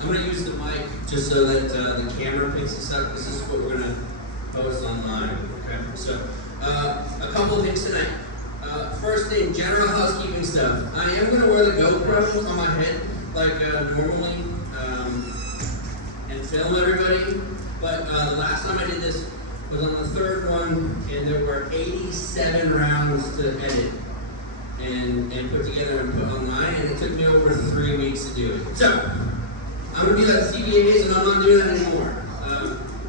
I'm going to use the mic just so that the camera picks this up. This is what we're going to post online. Okay. So, a couple of things tonight. First thing, general housekeeping stuff. I am going to wear the GoPro on my head like normally and film everybody. But the last time I did this was on the third one, and there were 87 rounds to edit and put together and put online, and it took me over 3 weeks to do it. So, I'm going to do that CBAs, and I'm not doing that anymore.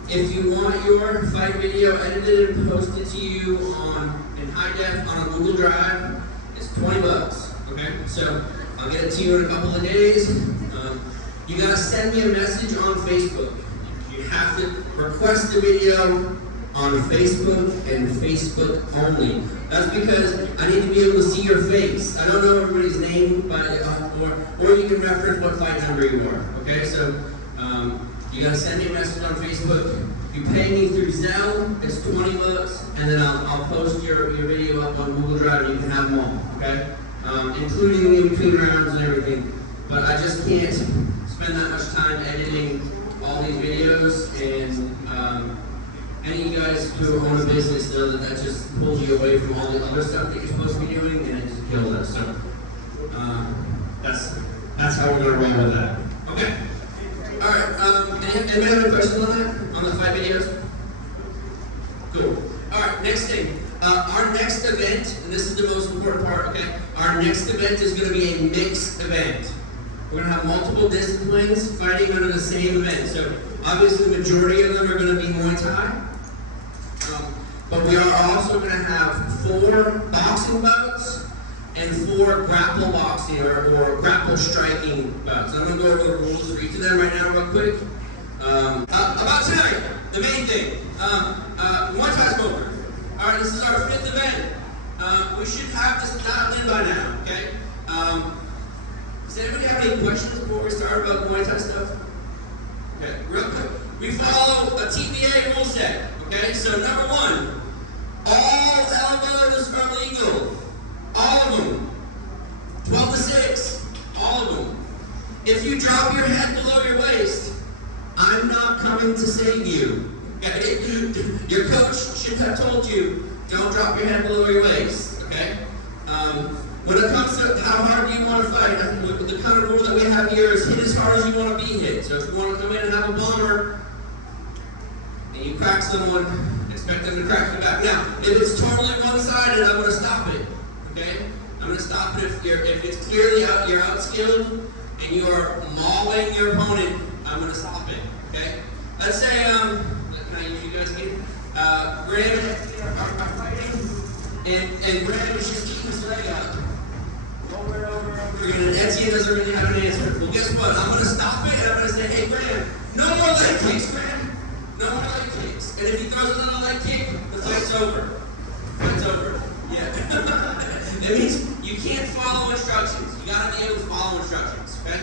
If you want your fight video edited and posted to you in high def on a Google Drive, it's $20, okay? So, I'll get it to you in a couple of days. You gotta send me a message on Facebook. You have to request the video on Facebook and Facebook only. That's because I need to be able to see your face. I don't know everybody's name, but or you can reference what fight number you are. Okay, so you gotta send me a message on Facebook. You pay me through Zelle, it's $20, and then I'll post your video up on Google Drive, and you can have them all. Okay, including in between rounds and everything. But I just can't spend that much time editing all these videos, and any of you guys who own a business know that just pulls you away from all the other stuff that you're supposed to be doing, and it just kills us. So that's how we're going to roll with that. Okay. All right. Anybody have any questions on that? On the 5 videos? Cool. All right. Next thing. Our next event, and this is the most important part. Okay. Our next event is going to be a mixed event. We're going to have multiple disciplines fighting under the same event. So obviously the majority of them are going to be Muay Thai. But we are also going to have 4 boxing bouts and 4 grapple boxing or grapple striking bouts. I'm going to go over the rules for each of them right now real quick. About tonight, the main thing, Muay Thai's over. All right, this is our 5th event. We should have this dialed in by now, okay? Does anybody have any questions before we start about Muay Thai stuff? Okay, real quick. We follow a TBA rule set, okay? So number 1, all elbows are legal. All of them. 12 to 6. All of them. If you drop your head below your waist, I'm not coming to save you. Okay? Your coach should have told you, don't drop your head below your waist, okay? When it comes to how hard do you want to fight, the kind of rule that we have here is hit as hard as you want to be hit. So if you want to come in and have a bomber, and you crack someone, expect them to crack you back. Now, if it's totally one-sided, I'm going to stop it. Okay? I'm going to stop it if it's clearly you're outskilled and you are mauling your opponent. I'm going to stop it. Okay? Let's say, can I use you guys again? Graham are fighting, and Graham is just keeping his leg up. Over, and Etienne doesn't really have an answer. Well, guess what? I'm going to stop it, and I'm going to say, hey, Graham, no more leg kicks, Graham. No more leg kicks. And if he throws another leg kick, the fight's over. Fight's over. Yeah. It means you can't follow instructions. You got to be able to follow instructions, okay?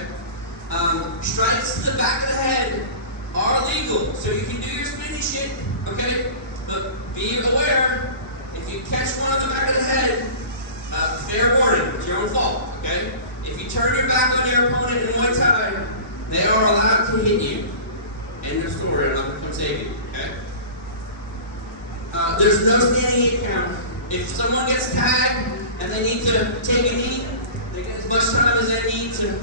Strikes to the back of the head are legal, so you can do your spinning shit, okay? But be aware, if you catch one on the back of the head, fair warning, it's your own fault, okay? If you turn your back on your opponent in Muay Thai, they are allowed to hit you. End of story, I'm not going to come save you, okay? There's no standing 8 count. If someone gets tagged and they need to take a knee, they get as much time as they need to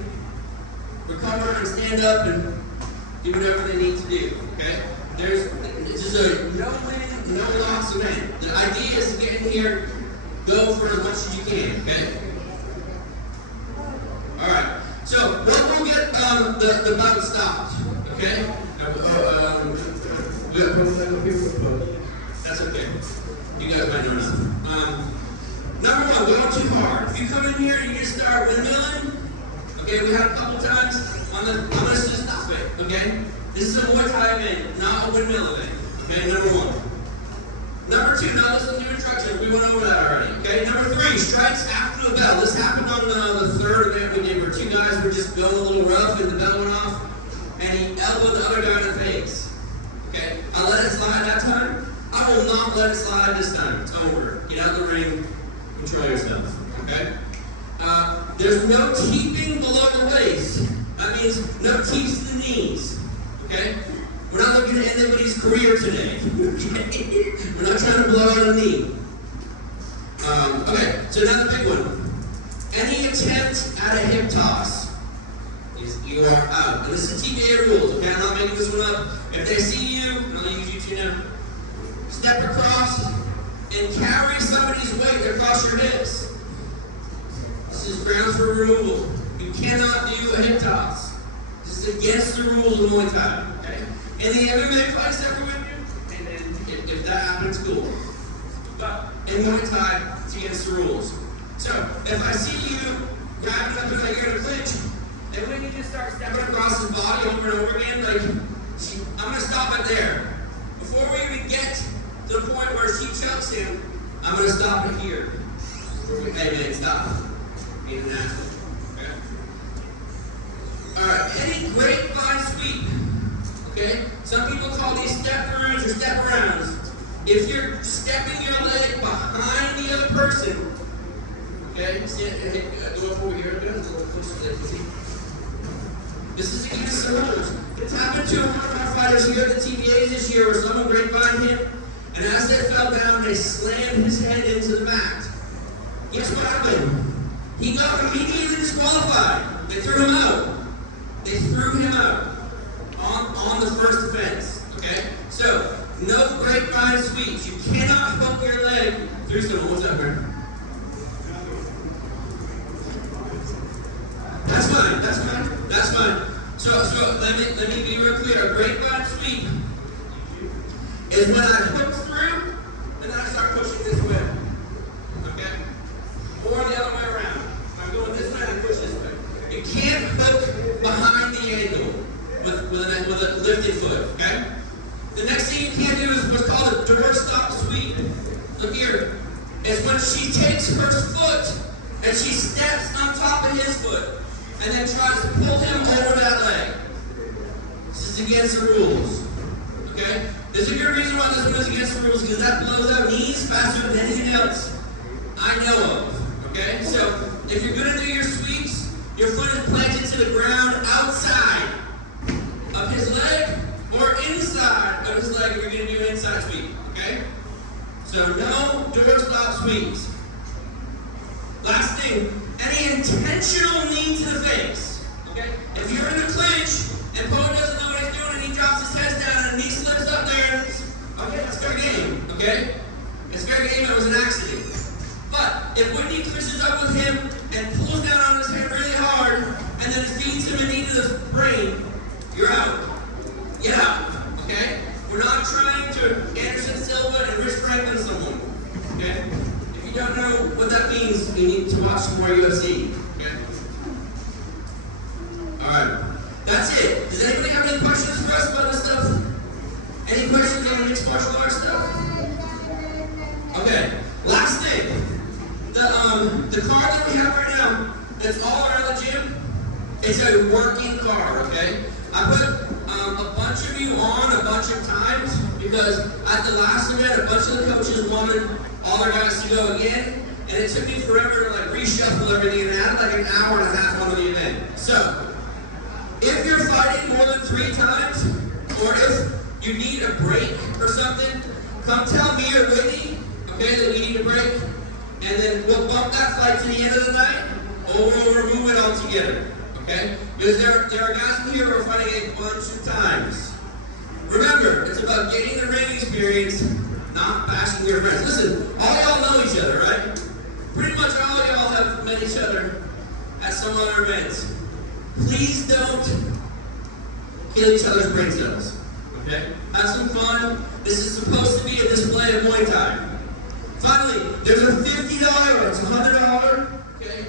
recover and stand up and do whatever they need to do, okay? This is a no-win, no-loss event. The idea is to get in here, go for as much as you can, okay? All right. So we'll get the bout stopped, okay? That's okay. You guys might know enough. Number 1, going too hard. If you come in here and you just start windmilling, okay, we had a couple times. I'm gonna just stop it, okay? This is a Muay Thai event, not a windmill event. Okay, number 1. Number 2, now listen to instructions. We went over that already. Okay, number 3, strikes after the bell. This happened on the 3rd event we did where 2 guys were just going a little rough and the bell went off and he elbowed the other guy in the face. Okay, I let it slide that time. I will not let it slide this time. It's over. Get out of the ring. Control yourself. Okay? There's no keeping below the waist. That means no teeth to the knees. Okay? We're not looking to end anybody's career today. Okay? We're not trying to blow out a knee. Okay, so now the big one. Any attempt at a hip toss, you are out. And this is TBA rules, okay? I'm not making this one up. If they see you, and I'll use you two now, step across and carry somebody's weight across your hips. This is grounds for removal. You cannot do a hip toss. This is against the rules of Muay Thai, okay? And the MMA fights that we're with you, and then if that happens, cool. But in Muay Thai, it's against the rules. So, if I see you grabbing up and like you're in a clinch, and when you just start stepping across his body over and over again, like, I'm going to stop it there. Before we even get to the point where she chokes him, I'm going to stop it here. Hey man, stop. Being an asshole. Okay? Alright, any grapevine sweep. Okay? Some people call these step throughs or step arounds. If you're stepping your leg behind the other person, okay? Go up over here. This is against the rules. It's happened to one of our fighters here at the TBAs this year where someone grapevined him, and as they fell down, they slammed his head into the mat. Guess what happened? He got immediately disqualified. They threw him out. They threw him out on the first offense. Okay? So, no grapevine sweeps. You cannot hook your leg through someone. What's up, man? That's fine. That's fine. That's fine. So let me be real clear. A grapevine sweep is when I hook through and then I start pushing this way. Okay? Or the other way around. I'm going this way and I push this way. You can't hook behind the ankle with a lifted foot. Okay? The next thing you can't do is what's called a doorstop sweep. Look here. It's when she takes her foot and she steps on top of his foot and then tries to pull him over that leg. This is against the rules. Okay? There's a good reason why this one is against the rules, because that blows out knees faster than anything else I know of. Okay? So if you're going to do your sweeps, your foot is planted to the ground outside of his leg or inside of his leg if you're going to do an inside sweep. Okay? So no doorstop sweeps. Last thing, any intentional knee to the face. Okay? If you're in a clinch and Poe doesn't know what he's doing and he drops his head down and he slips up there, okay, that's fair game. Okay? It's fair game, it was an accident. But if Whitney clinches up with him and pulls down on his head really hard and then feeds him a knee to the brain, you're out. Get out. Okay? We're not trying to Anderson Silva and wrist strengthen someone. Okay? If you don't know what that means, you need to watch some more UFC. Okay? Alright. That's it. Does anybody have any questions for us about this stuff? Any questions on the mixed martial arts stuff? Okay. Last thing. The car that we have right now, that's all around the gym, it's a working car, okay? I put a bunch of you on a bunch of times because at the last event, a bunch of the coaches wanted all their guys to go again, and it took me forever to like reshuffle everything and add like an hour and a half onto the event. So, if you're fighting more than 3 times, or if you need a break or something, come tell me or Whitney, okay, that we need a break, and then we'll bump that fight to the end of the night, or we'll remove it altogether. Okay? Because there are guys here who are fighting a bunch of times. Remember, it's about getting the ring experience, not bashing your friends. Listen, all y'all know each other, right? Pretty much all y'all have met each other at some other events. Please don't kill each other's brain cells. Okay? Have some fun. This is supposed to be a display of Muay Thai. Finally, there's a $50, it's a $100, okay?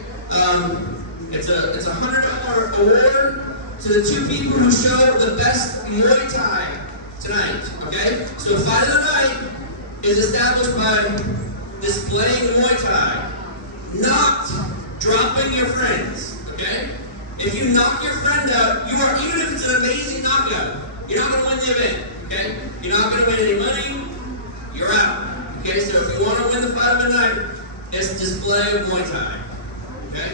It's a $100 award to the 2 people who show the best Muay Thai tonight, okay? So Fight of the Night is established by displaying Muay Thai, not dropping your friends, okay? If you knock your friend out, you are, even if it's an amazing knockout, you're not going to win the event, okay? You're not going to win any money, you're out. Okay, so if you want to win the Fight of the Night, it's display of Muay Thai. Okay?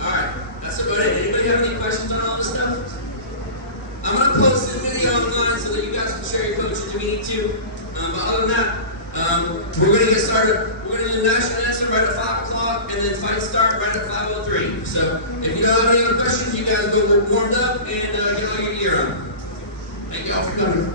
Alright, that's about it. Anybody have any questions on all this? so that you guys can share your coaches if you need to. But other than that, we're going to get started. We're going to do the national answer right at 5 o'clock, and then fight start right at 5:03. So if you don't have any other questions, you guys go warmed up and get all your gear on. Thank y'all for coming.